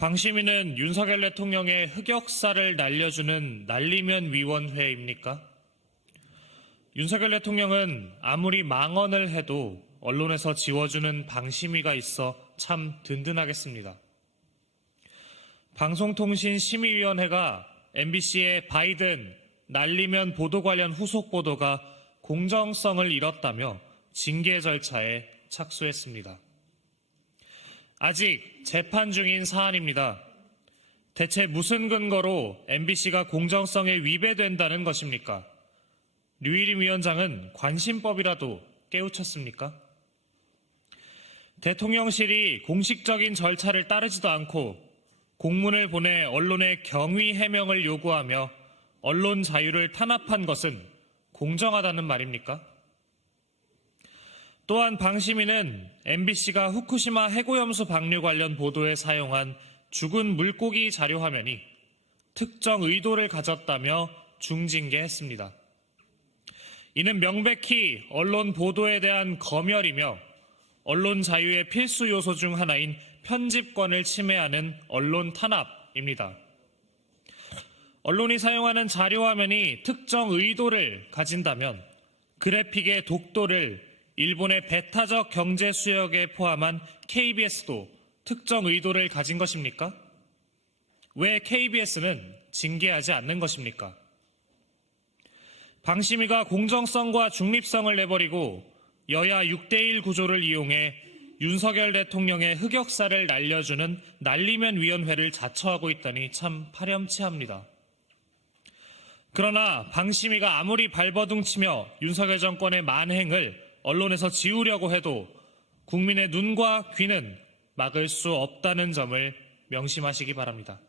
방시민은 윤석열 대통령의 흑역사를 날려주는 날리면 위원회입니까? 윤석열 대통령은 아무리 망언을 해도 언론에서 지워주는 방심위가 있어 참 든든하겠습니다. 방송통신심의위원회가 MBC의 바이든 날리면 보도 관련 후속 보도가 공정성을 잃었다며 징계 절차에 착수했습니다. 아직 재판 중인 사안입니다. 대체 무슨 근거로 MBC가 공정성에 위배된다는 것입니까? 류일임 위원장은 관심법이라도 깨우쳤습니까? 대통령실이 공식적인 절차를 따르지도 않고 공문을 보내 언론에 경위 해명을 요구하며 언론 자유를 탄압한 것은 공정하다는 말입니까? 또한 방시민은 MBC가 후쿠시마 해고염수 방류 관련 보도에 사용한 죽은 물고기 자료 화면이 특정 의도를 가졌다며 중징계했습니다. 이는 명백히 언론 보도에 대한 검열이며 언론 자유의 필수 요소 중 하나인 편집권을 침해하는 언론 탄압입니다. 언론이 사용하는 자료 화면이 특정 의도를 가진다면 그래픽의 독도를 일본의 배타적 경제 수역에 포함한 KBS도 특정 의도를 가진 것입니까? 왜 KBS는 징계하지 않는 것입니까? 방심위가 공정성과 중립성을 내버리고 여야 6대1 구조를 이용해 윤석열 대통령의 흑역사를 날려주는 날리면 위원회를 자처하고 있다니 참 파렴치합니다. 그러나 방심위가 아무리 발버둥치며 윤석열 정권의 만행을 언론에서 지우려고 해도 국민의 눈과 귀는 막을 수 없다는 점을 명심하시기 바랍니다.